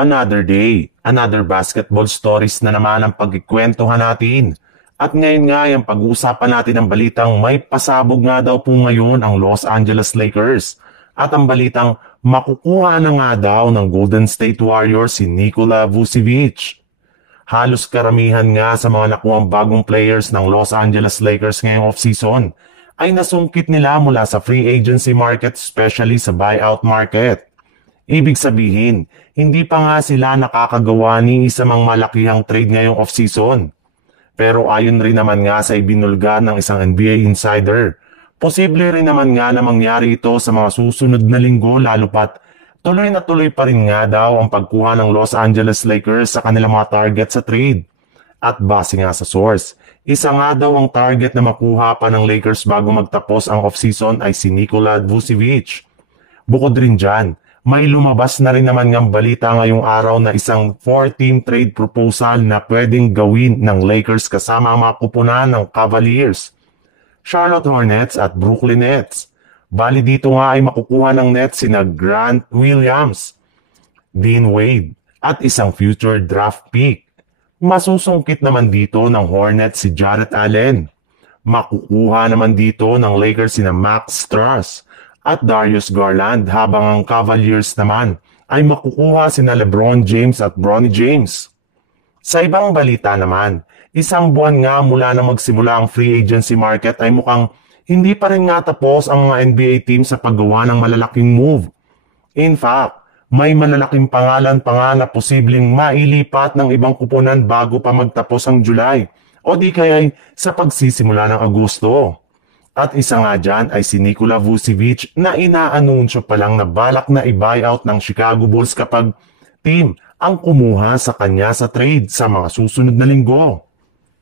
Another day, another basketball stories na naman ang pagkikwentuhan natin. At ngayon nga yung pag-uusapan natin ang balitang may pasabog nga daw po ngayon ang Los Angeles Lakers. At ang balitang makukuha na nga daw ng Golden State Warriors si Nikola Vucevic. Halos karamihan nga sa mga nakuhang bagong players ng Los Angeles Lakers ngayong offseason ay nasungkit nila mula sa free agency market, especially sa buyout market. Ibig sabihin, hindi pa nga sila nakakagawa ni isa mang malakihang trade ngayong off-season. Pero ayon rin naman nga sa ibinulga ng isang NBA insider, posible rin naman nga na mangyari ito sa mga susunod na linggo lalo pat tuloy na tuloy pa rin nga daw ang pagkuha ng Los Angeles Lakers sa kanilang mga target sa trade. At base nga sa source, isa nga daw ang target na makuha pa ng Lakers bago magtapos ang off-season ay si Nikola Vucevic. Bukod rin dyan, may lumabas na rin naman ngang balita ngayong araw na isang 4-team trade proposal na pwedeng gawin ng Lakers kasama ang mga kupunan ng Cavaliers, Charlotte Hornets at Brooklyn Nets. Bali dito nga ay makukuha ng Nets sina Grant Williams, Dean Wade at isang future draft pick. Masusungkit naman dito ng Hornets si Jarrett Allen. Makukuha naman dito ng Lakers sina Max Strus at Darius Garland habang ang Cavaliers naman ay makukuha sina LeBron James at Bronny James. Sa ibang balita naman, isang buwan nga mula na magsimula ang free agency market ay mukhang hindi pa rin nga tapos ang mga NBA team sa paggawa ng malalaking move. In fact, may malalaking pangalan pa nga na posibleng mailipat ng ibang kupunan bago pa magtapos ang July o di kaya sa pagsisimula ng Agosto. At isa nga dyan ay si Nikola Vucevic na inaanunsyo pa lang na balak na i-buyout ng Chicago Bulls kapag team ang kumuha sa kanya sa trade sa mga susunod na linggo.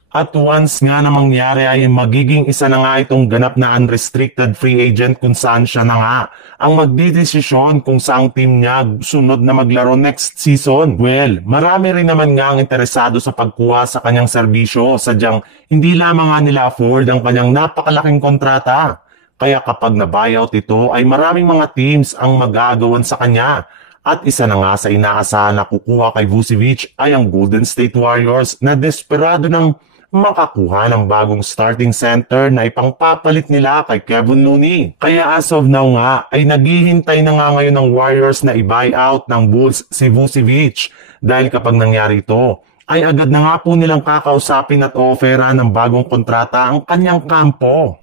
At once nga na mangyari ay magiging isa na nga itong ganap na unrestricted free agent kung saan siya na nga ang magdidesisyon kung saang team niya sunod na maglaro next season. Well, marami rin naman nga ang interesado sa pagkuha sa kanyang serbisyo, sadyang hindi lamang nga nila afford ang kanyang napakalaking kontrata. Kaya kapag na-buyout ito ay maraming mga teams ang mag-aagawan sa kanya. At isa na nga sa inaasahan na kukuha kay Vucevic ay ang Golden State Warriors na desperado ng makakuha ng bagong starting center na ipangpapalit nila kay Kevin Looney. Kaya as of now nga ay naghihintay na nga ngayon ng Warriors na i-buyout ng Bulls si Vucevic dahil kapag nangyari ito ay agad na nga po nilang kakausapin at offeran ng bagong kontrata ang kanyang kampo.